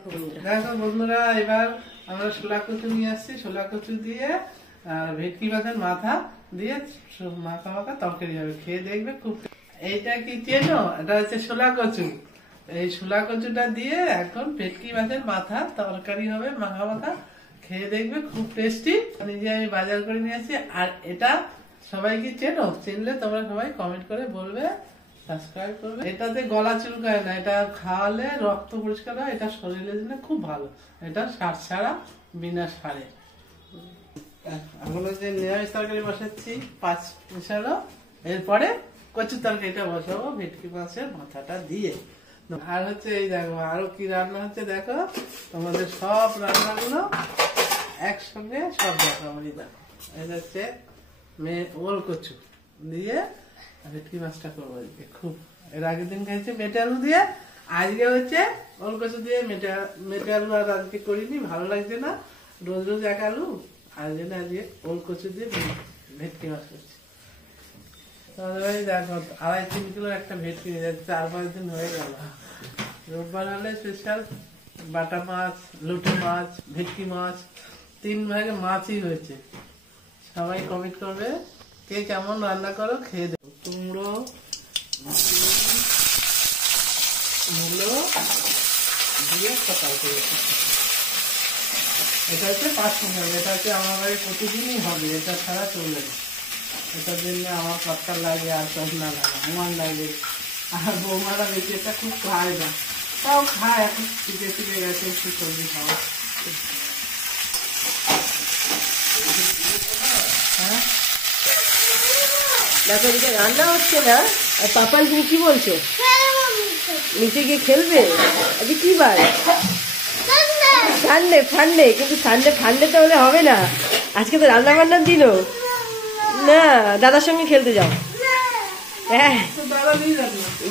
দেখো বন্ধুরা, এবার আমরা শোলা কচু নিয়ে আসছি। শোলা কচু দিয়ে ভেটকি মাছের মাথা দিয়ে মাখা মাখা তরকারি হবে, খেয়ে দেখবে খুব। এইটা কি চেনো? এটা হচ্ছে শোলা কচু। এই শোলা কচুটা দিয়ে এখন ভেটকি মাছের মাথা তরকারি হবে, মাখা মাখা, খেয়ে দেখবে খুব টেস্টি। নিজে আমি বাজার করে নিয়ে আসছি। আর এটা সবাই কি চেনো? চিনলে তোমরা সবাই কমেন্ট করে বলবে, সাবস্ক্রাইব করবে। এটাতে গলা চুলকায় না, এটা খাওয়ালে রক্ত পরিষ্কার হয়, এটা শরীরের জন্য খুব ভালো। এটা সার ছাড়া, বিনা সারে। আমরা যে নিরামিষ তরকারি বসাচ্ছি 5 মিশালো, এরপরে কচুর তরকারিটা বসাবো ভেটকি মাছের মাথাটা দিয়ে। আর হচ্ছে এই দেখো আরো কি রান্না হচ্ছে দেখো, তোমাদের সব রান্নাগুলো একসঙ্গে সব দেখাবো। দেখো এটা হচ্ছে ওল কচু দিয়ে ভেটকি মাছটা করবো খুব। এর আগের দিন খাইছে মেটে আলু দিয়ে, আজকে হচ্ছে ওল কচু দিয়ে। মেটে আলু আর আজকে করিনি, ভালো লাগছে না রোজ রোজ এক আলু, আর জন্য আজকে ওল কচু দিয়ে ভেটকি মাছ করছি। তোমাদের বাড়ি দেখো 2.5-3 কিলোর একটা ভেটকি নিয়ে যাচ্ছে, 4-5 দিন হয়ে গেল। রোববার হলে স্পেশাল বাটা মাছ, লোটে মাছ, ভেটকি মাছ, 3 ভাগে মাছই হয়েছে। সবাই কমেন্ট করবে কে কেমন রান্না করো, খেয়ে দেবো। কুমড়ো, মূলো দিয়ে কষাই করেছি। এটা হচ্ছে 5 মিনিট। এটা হচ্ছে আমার বাড়ি প্রতিদিনই হবে, এটা ছাড়া চলবে না। এটার জন্য আমার কর্তার লাগে, আর সজনা লাগে, আমার লাগে। আর বৌমারা বেশি এটা খুব খায় না, তাও খায়, এখন শিখে শিখে গেছে একটু সবজি খাওয়া। হ্যাঁ দেখো এদিকে রান্না হচ্ছে না, আর পাপাল তুমি কি বলছো? নিচে গিয়ে খেলবে? আজকে কি বার? সানডে। ফান্ডে, কিন্তু ফান্ডেতে হলে হবে না, আজকে তো রান্না বান্নার দিনও না। দাদার সঙ্গে খেলতে যাও। হ্যাঁ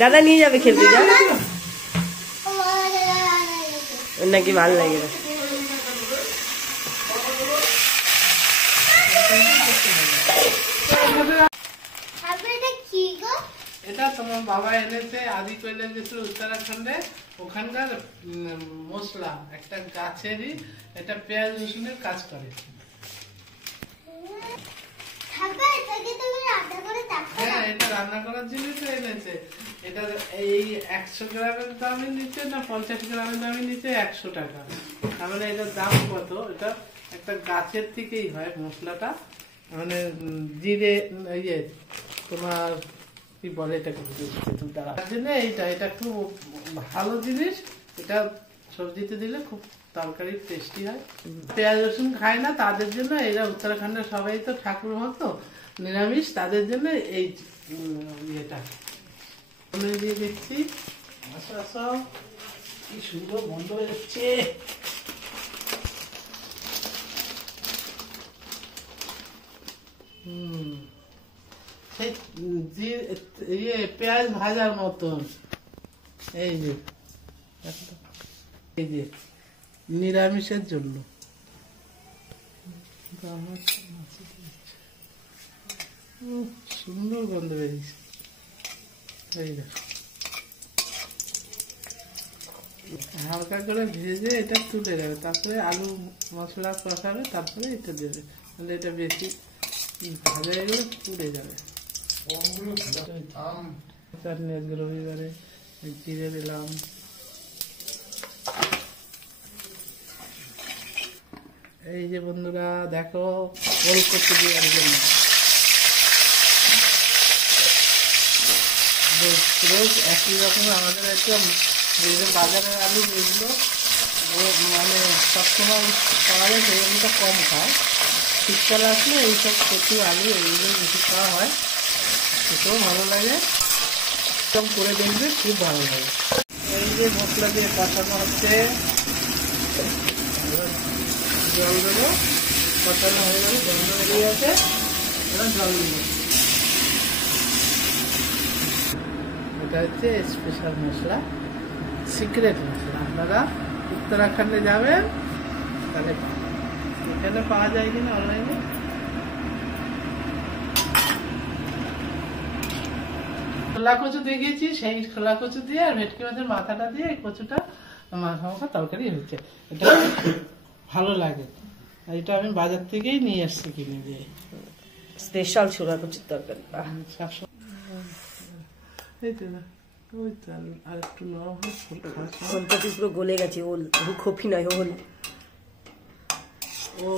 দাদা নিয়ে যাবে খেলতে, যাও। নাকি ভালো লাগে না? এটা তোমার বাবা এনেছে, আদি কইলে গেছিল উত্তরাখণ্ডে, ওখানকার মশলা, একটা গাছেরই, এটা পেঁয়াজ রসুনের কাজ করে। হ্যাঁ এটা রান্না করার জন্য তো এনেছে। এটা এই 100 গ্রামের দামে নিচ্ছে না 50 গ্রামের দামে নিচ্ছে 100 টাকা। তাহলে এটার দাম কত? এটা একটা গাছের থেকেই হয় মশলাটা, মানে জিরে, ইয়ে তোমার কি বলে এটাকে, তার জন্য এটা খুব ভালো জিনিস। এটা সবজিতে দিলে খুব তরকারি টেস্টি হয়। পেঁয়াজ রসুন খায় না তাদের জন্য, এরা উত্তরাখণ্ডের সবাই তো ঠাকুর ভক্ত, নিরামিষ, তাদের জন্য এই ইয়েটা দিয়ে দেখছি। আসো আসো, কি সুন্দর বন্ধ হয়ে যাচ্ছে। পেঁয়াজ ভাজার মতন। এই যে নিরামিষের জন্য সুন্দর গন্ধ বেরিয়েছে। এই দেখো হালকা করে ভেজে এটা তুলে যাবে, তারপরে আলু মশলা কষাবে, তারপরে এটা দেবে। তাহলে এটা বেশি ভাজা গেলে পুড়ে যাবে। চাটনি আজকে রবিবারে জিরে দিলাম। এই যে বন্ধুরা দেখো ওল কচু দেওয়ার জন্য রোজ একই রকম আমাদের একটা বাজারের আলু, এগুলো মানে সবসময় পাওয়া যায়, সেগুলোটা কম খায়। শীতকাল আসলে এইসব কচু আলু এগুলো বেশি খাওয়া হয়, খেতেও ভালো লাগে। একদম করে দেখবে খুব ভালো লাগে। এই যে মশলা দিয়ে কষানো হচ্ছে, জল দেবো, কষানো হয়ে গেলে গন্ধ বেরিয়ে আছে, এবার জল দেবো। এটা হচ্ছে স্পেশাল মশলা, সিক্রেট মশলা। আপনারা উত্তরাখণ্ডে যাবেন তাহলে এখানে পাওয়া যায় কিনা অনলাইনে। খোলা কচু দেখিয়েছি, সেই খোলা কচু দিয়ে আর ভেটকি মাছের মাথাটা দিয়ে এই কচুটা মাখা মাখা তরকারি হয়েছে। এটা ভালো লাগে। এটা আমি বাজার থেকেই নিয়ে আসছি কিনে দিয়ে। স্পেশাল ছোলা কচুর তরকারি। এই তো না, ওই তো আর একটু নরম হলে ফুলকপি পুরো গলে গেছে, ওল খোপি নয় ওল। ও